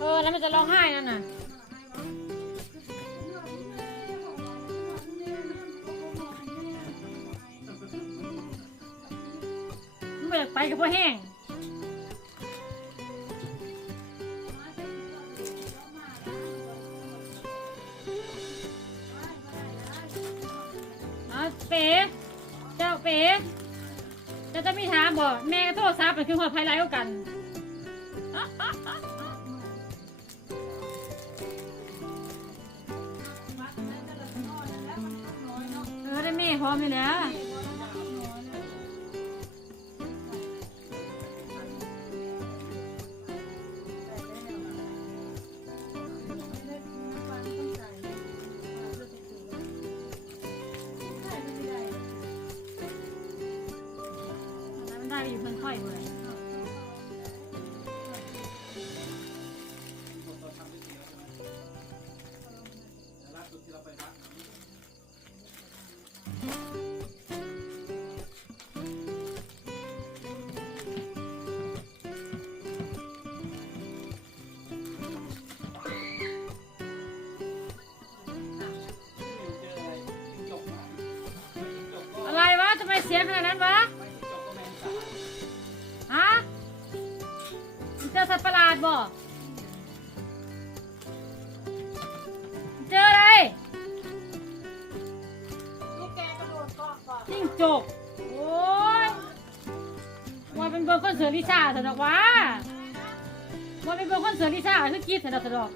เออ แล้วมันจะร้องไห้นั่นน่ะ มันไม่อยากไปกับพ่อแห้ง เอาเป๋เจ้าเป๋เจะจะมีถามบ่แม่ก็โทรศัพท์มันคือหัวไพไลท์กันเออได้ มีพร้อมอยู่นะได้ไปอยู่เพิ่งค่อยเลย สัตว์ประหลาดบ่มึงเจออะไรลูกแกกระโดดเกาะก่อนจิ้งจก โอ้ยว่าเป็นเบอร์คอนเสิร์ตลิซ่าสนอกวะว่าเป็นเบอร์คอนเสิร์ตลิซ่าคือกรีดสนอกสนอก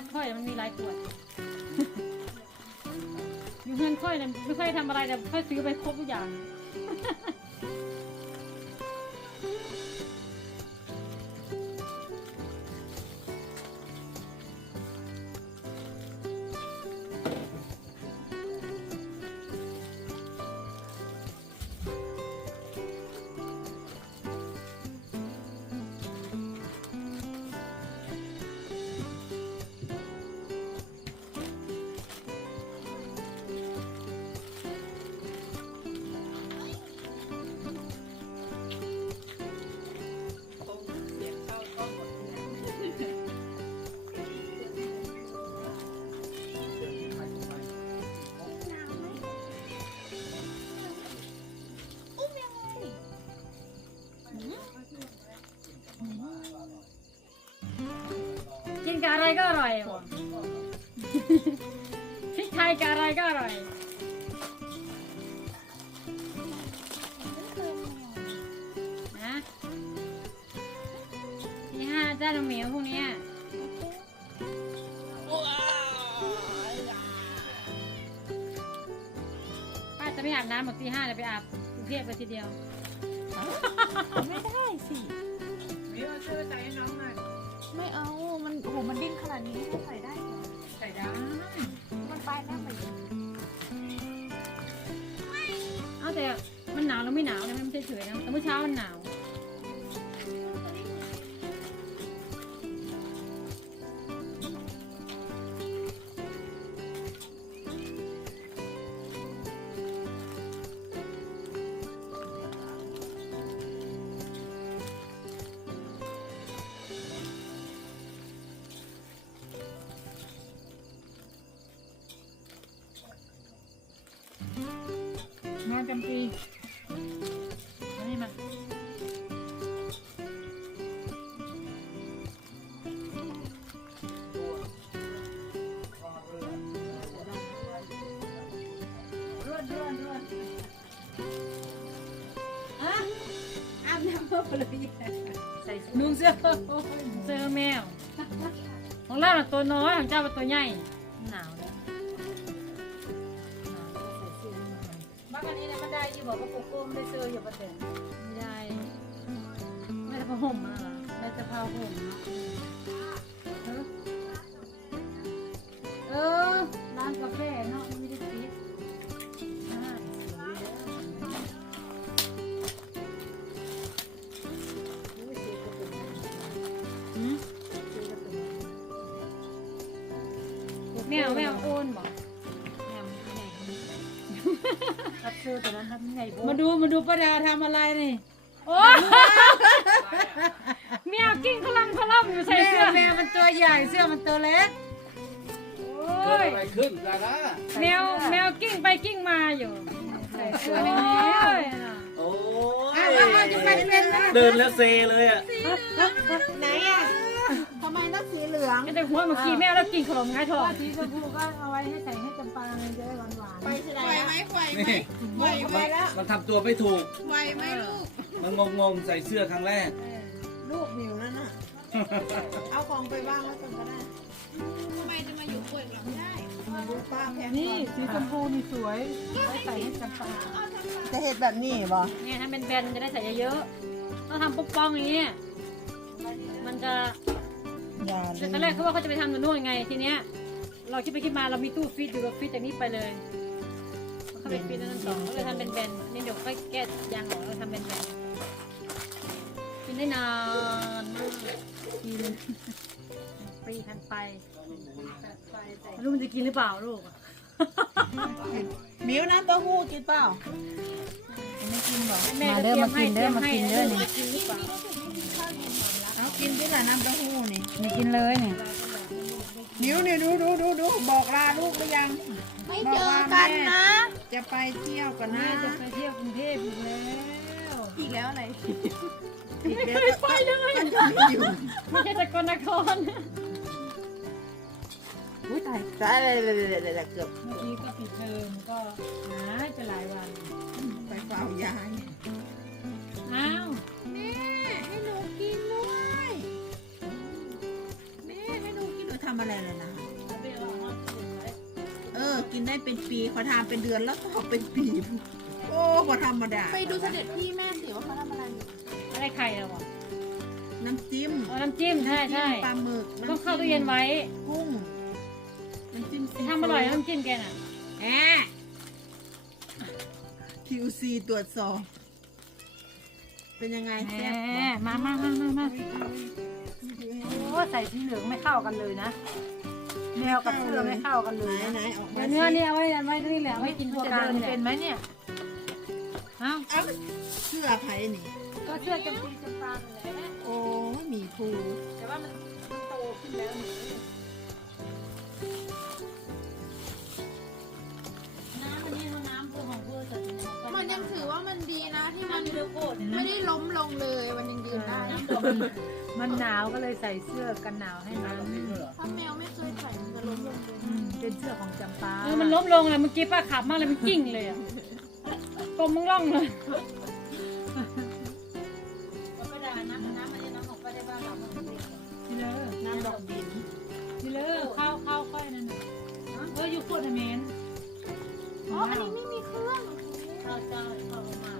านค่อยมันมีหลายขวด อยู่เพื่อนค่อยเนี่ยไม่ค่อยทำอะไรแต่ค่อยซื้อไปครบทุกอย่าง กินกับอะไรก็อร่อยหมดพริกไทยกับอะไรก็อร่อย นะที่ห้าเจ้าหนูเหมียวพวกเนี้ยป้าจะไม่อาบน้ำหมดตีห้าจะไปอาบกรุงเทพไปทีเดียว ไม่ได้สินี่เราชื่อใจให้น้องหน่อย ไม่เอา มันโอ้โหมันดิ้นขนาดนี้ใส่ได้เหรอใส่ได้มันไปลายแม่ไปเอาแต่มันหนาวแล้วไม่หนาวนะมันไม่เฉยๆนะแต่เมื่อเช้ามันหนาว จำปีมานี่มารวดรวดรวดอะอาบน้ำเพื่อเลยใส่นุ่งเสื้อเสื้อแมว ของเราน่ะตัวน้อยของเจ้าเป็นตัวใหญ่หนาวแล้วบักอันนี้ บอกว่าโกโก้ไม่ได้เสื้ออย่าประเด็นไม่ได้ไม่ได้ผ้าห่มมาเหรอไม่ได้ผ้าห่มเนาะเออ รับซื้อแต่ละทับใหญ่โอนมาดูมาดูป้าดาทำอะไรนี่โอ้ยแมวกิ้งพลังพลังอยู่ใส่แม่เสื้อแม่มันตัวใหญ่เสื้อมันตัวเล็กโอ้เกิดยอะไรขึ้นดาราแมวแมวกิ้งไปกิ้งมาอยู่ใส่เสื้อแมวโอ้อ้าวยอ้าวอ้าวจะไปเป็นนะเดินแล้วเซเลยอะไหนอะทำไมต้องสีเหลืองก็จะหัวเมื่อกี้แมวแล้วกินขนมไงทองสีชมพูก็เอาไว้ให้ใส่ให้จำปามันจะได้หวานหวานไปแสดไหวงไหมไหวไหมนี่ไหวไปแล้วมันทำตัวไม่ถูก ไหวไหมลูกมันงงงๆใส่เสื้อครั้งแรก ลูกหมิวนั่นน่ะ เอาของไปบ้างแล้วกันก็ได้ทำไมจะมาอยู่ป่วยเราไม่ได้มาดูป้าแพงนี่สีชมพูนี่สวยไว้ใส่ให้จำปาจะเห็ดแบบนี้บ่เนี่ยถ้าเป็นแบนๆจะได้ใส่เยอะๆต้องทำปกป้องอย่างนี้มันจะอย่าตอนแรกเขาว่าเขาจะไปทำกับนู่นไงทีเนี้ย เราคิดไปคิดมาเรามีตู้ฟีดอยู่กับฟีดจากนี้ไปเลยเขาเป็นฟีดนั่นต่อก็เลยทำเป็นแบนๆนี่เดี๋ยวค่อยแก้ยางออกแล้วทำเป็นแบนๆกินได้นานมากกินปีทันไปไม่รู้มันจะกินหรือเปล่าลูกหมิวน้ำเต้าหู้กินเปล่าแม่ก็เตรียมให้เตรียมให้เด้อนี่กินหรือเปล่าเอากินที่ไหนน้ำเต้าหู้นี่ไม่กินเลยนี่ หมิวนี่ดูดูดูดูบอกลาลูกหรือยังไม่เจอกันนะ จะไปเที่ยวกันนะแม่จะไปเที่ยวกรุงเทพอีกแล้วอีกแล้วอะไรไม่ไปเลยไม่อยู่ไม่ใช่สกลนครอุ้ยตายตายเลยเลยเลยเลยเกือบเมื่อกี้ก็ปิดเทอมก็หายไปหลายวันไปเฝ้ายายอ้าว อะไรเลยนะ เออ กินได้เป็นปีเขาทำเป็นเดือนแล้วก็เป็นปี โอ้พอธรรมดาไปดูเสด็จพี่แม่สิว่าเขาทำอะไรอยู่อะไรไข่เราอะน้ำจิ้มเอาน้ำจิ้มใช่ใช่ปลาหมึกต้องเข้าตู้เย็นไว้กุ้งน้ำจิ้มซีทำอร่อยนะน้ำจิ้มแกน่ะแอะ QC ตรวจสอบเป็นยังไงแหแซ่บมบ่มามามามามาโอ้ ใส่สีเหลืองไม่เข้ากันเลยนะแมวกับเสื้อไม่เข้ากันเลไหนยไหนนะออกมาเดี๋ยวเนื้อนี่เอาไว้ไว้นี่แหละเอาไว้กินตัวจะกลางเดินนี่แหเป็ละนไหมเนี่ยเอ้าเอ้าเสื้อไผ่นี่ ก็เชื่อจำปีจำปาเลยแหละโอ้ยหมีภูแต่ว่ามันมันโตขึ้นแล้วน้ำอันนี้น้ำพวกของพวกสัตว์มันยังถือว่ามันดีนะที่มันไม่ได้ล้มลงเลยมันยังยืนได้มัน หนาวก็เลยใส่เสื้อกันหนาวให้มันถ้าแมวไม่เคยใส่มันจะล้มลงเลยอืมเป็นเสื้อของจำปาเออมันล้มลงเลยเมื่อกี้ป้าขับมากเลยมันกิ้งเลยอะกลมมึงล่องเลยทีเลอน้ำดอกดินทีเลอเข้าเข้าค่อยนั่นน่ะเอออยู่ขวดอะเมนอ๋ออันนี้ไม่มีเครื่องเข้าเจ้าเข้ามาเออเข้า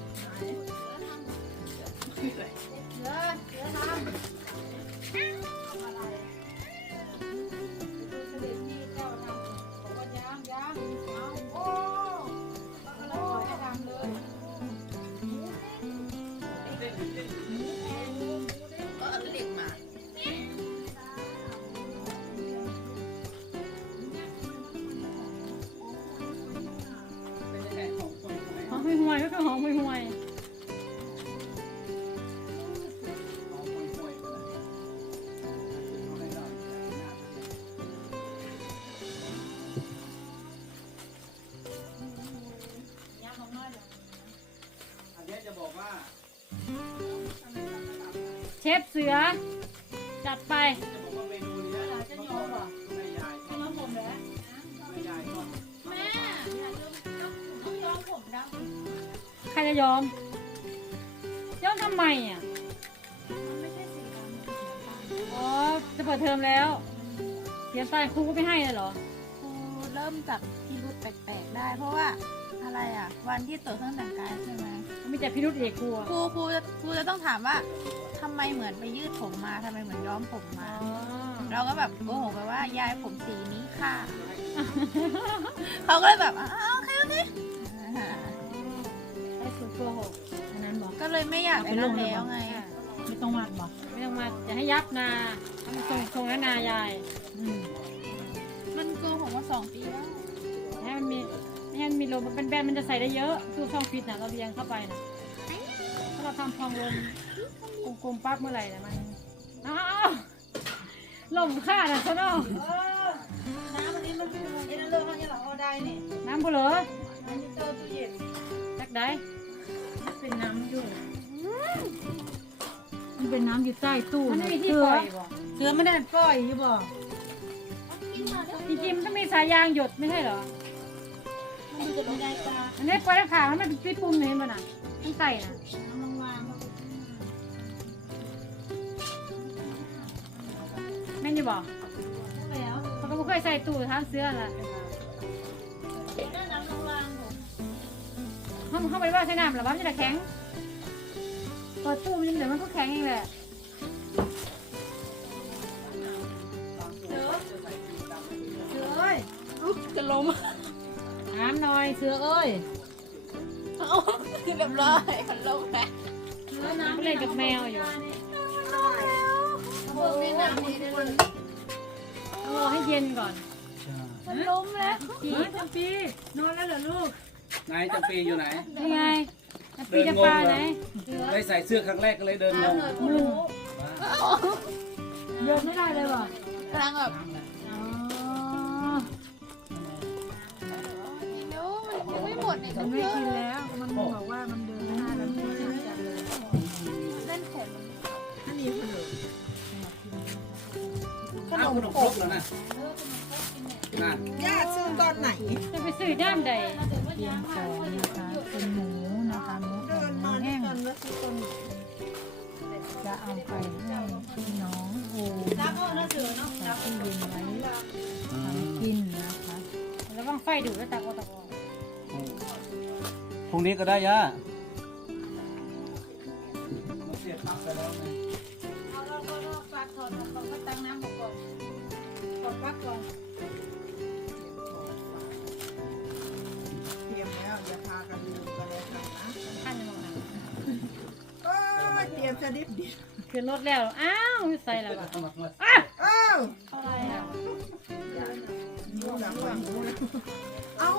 ต้องย้อมผมดำใครจะยอมยอมทำไมอะมันไม่ใช่สีดำมันเป็นสีน้ำตาลอ๋อจะเปิดเทอมแล้วเสียงตายครูก็ไม่ให้เลยเหรอ ครูเริ่มจับพิรุธแปลกๆได้ เพราะว่าอะไรอะ วันที่ตรวจเครื่องแต่งกายใช่ไหมมีแต่พิรุธเอกครูอะครูครูจะครูจะต้องถามว่า ทำไมเหมือนไปยืดผมมาทำไมเหมือนย้อมผมมาอ๋อเราก็แบบโกหกไปว่ายายผมสีนี้ค่ะ เขาก็เลยแบบอ่าโอเคโอเคอ่าให้คุณโกหกอันนั้นบอกก็เลยไม่อยากไปลงแล้วไง ไม่ต้องวัดบอกไม่ต้องมาจะให้ยับนาทำทรงทรงนั้นนายายอืมมันโกหกมาสองปีแล้ว ให้มันมีให้มันมีลมมันเป็นแบนมันจะใส่ได้เยอะตู้ช่องฟิตนะเราเรียงเข้าไปนะถ้าเราทำพองลม กลมๆปั๊บเมื่อไหร่นะมันอ้าลมค่านะซะเนาะน้ำอันนี้มันเป็นเย็นเลิกเขาเนี่ยเหรอเอาได้นี่น้ำบุเหรออันนี้เติมตู้เย็นจักได้มันเป็นน้ำอยู่มันเป็นน้ำอยู่ใต้ตู้มันไม่มีที่ปล่อยบ่เสือไม่ได้ปล่อยอยู่บ่จริงๆมันต้องมีสายยางหยดไม่ใช่เหรอมันจะม่ได้ปลาอันนี้ปล่อยแล้วขามันเป็นปีปุ่มเลยมันอะมันไก่น่ะ่บอกเขาก็ไม่เคยใส่ตู้ทานเสื้อละนั่นน้ำวางผมเขาเขาไปว่าใช้น้ำหรอวะมันจะแข็งเปิดตู้มันยังเดี๋ยวมันก็แข็งเองแหละเสือเสือเอ้ยจะล้มน้ำหน่อยเสือเอ้ยคือเรียบร้อยมันล้มแล้วเสือน้ำเล่นกับแมวอยู่ รอให้เย็นก่อนมันล้มแล้วจีเฮ้ยจำปีนอนแล้วเหรอลูกไหนจำปีอยู่ไหนนี่ไงจะปีจะปลาไหนได้ใส่เสื้อครั้งแรกก็เลยเดินงงผู้รู้เดินไม่ได้เลยว่ะกำลังแบบอ๋อเดี๋ยวมันยังไม่หมดเนี่ยมัต้อนงไม่เยอะกินเลยแล้ว มันบอกว่ามัน ขนมครกแล้วนะนั่นญาติซื้อตอนไหน จะไปซื้อด้ามใดเตรียมของนะคะเป็นหมูนะคะหมูเดินมาด้วยแห้งกันแล้วซื้อตอนไหนจะเอาไปให้พี่น้องโอ้จับเอาเนาะเสือเนาะจับที่เย็นไว้ทำกินนะคะแล้วบ้างไฟดูดแล้วตะโกตะโกพรุ่งนี้ก็ได้ย่าเสียบปลั๊กไปแล้วไง เอาเราก็ปลักถอดออกก่อนก็ตั้งน้ำก่อนก พักก่อนเตรียมแล้วอย่าพากันลืมกันเลยค่ะนะขั้นจะมองหนังโอ้ยเตรียมจะดิบดิบขึ้นรถแล้ว อ้าวใส่แล้วว่ะอ้าวอะไรอะ ดูหลังหลังดูนะเอา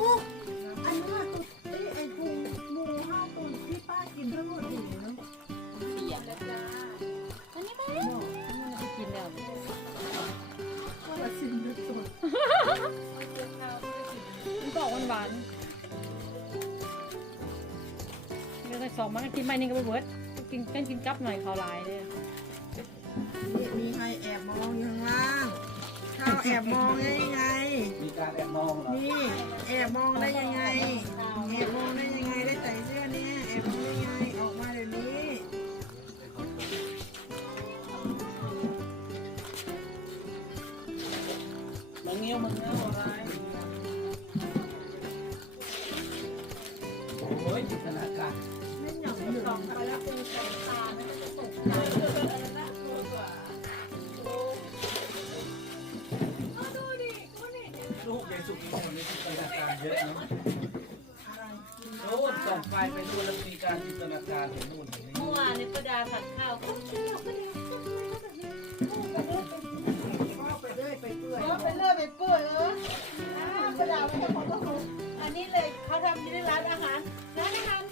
มันก็ออกหวานๆเดี๋ยวใส่สองมันก็กินไปนี่ก็ไปเบิร์ดกินกันกินกับหน่อยเขาวหลายเลยนี่มีใครแอบมองอยู่ข้างล่างข้าวแอบมองได้ยังไง มีการแอบมองเหรอนี่แอบมองได้ยังไงแอบมองได้ยังไง งเงี้ยวมึงเงี้ยวอะไรโอ้ยจินตนาการไม่หยั่งอยู่ส่องไปแล้วเป็นแสงตาแล้วก็จะตกใจลูกยายสุกีคนนี้จินตนาการเยอะนะโอ้ส่องไฟไปดูแล้วมีการจินตนาการเห็นนู่นเห็นเมื่อวานนี้ประดาผัดข้าวเข้า ไม่ใช่ของก็รู้อันนี้เลยเขาทำที่ร้านอาหารร้านอาหารที่ไหนก็อยากรู้